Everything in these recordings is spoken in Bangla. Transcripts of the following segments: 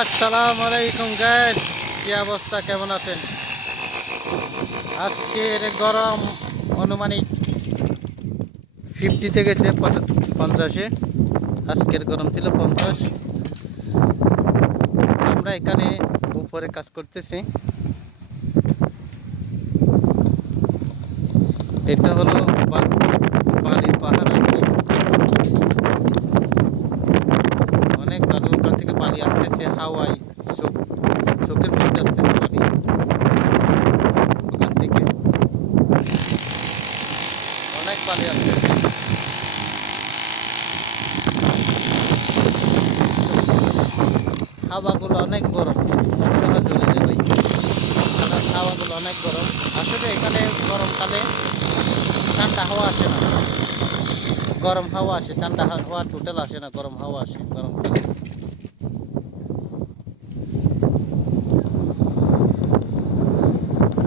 আসসালামু আলাইকুম গাইস, কি অবস্থা, কেমন আছেন? আজকের গরম অনুমানিক 50 থেকে 50-এ। আজকের গরম ছিল 50। আমরা এখানে উপরে কাজ করতেছি। এটা হলো বালির পাহাড় আর কি। অনেক ভালো, ওখান থেকে বালি আসতেছে হাওয়ায়, চোখের মধ্যে আসতেছে বালি ওখান থেকে, অনেক বালি আসতেছে। হাওয়াগুলো অনেক গরম, চলে যায় ভাই। হাওয়াগুলো অনেক গরম। আসলে এখানে গরমকালে ঠান্ডা হাওয়া আসে না, গরম হাওয়া আসে, ঠান্ডা হাওয়া টোটাল আসে না, গরম হাওয়া আসে গরমকালে।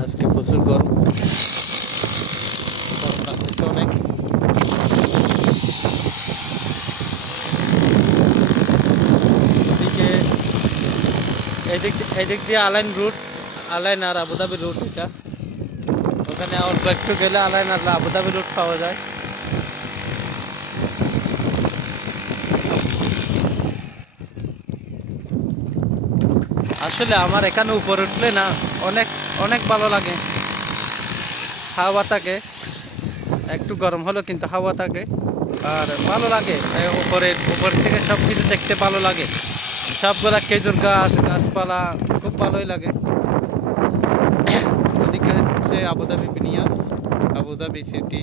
আজকে প্রচুর গরম, গরম লাগতেছে অনেক। এদিকে এদিক দিয়ে আলাইন রুট, আলাইন আর আবুধাবি রুট। এটা ওখানে অল্প একটু গেলে আলাইন আর আবুধাবি রুট পাওয়া যায়। আসলে আমার এখানে উপরে উঠলে না অনেক অনেক ভালো লাগে। হাওয়া থাকে, একটু গরম হলো কিন্তু হাওয়া থাকে আর ভালো লাগে। উপর থেকে সব কিছু দেখতে ভালো লাগে, সবগুলা খেজুর গাছ, গাছপালা খুব ভালোই লাগে। ওদিকে হচ্ছে আবুধাবি বিনিয়াস, আবুধাবি সিটি।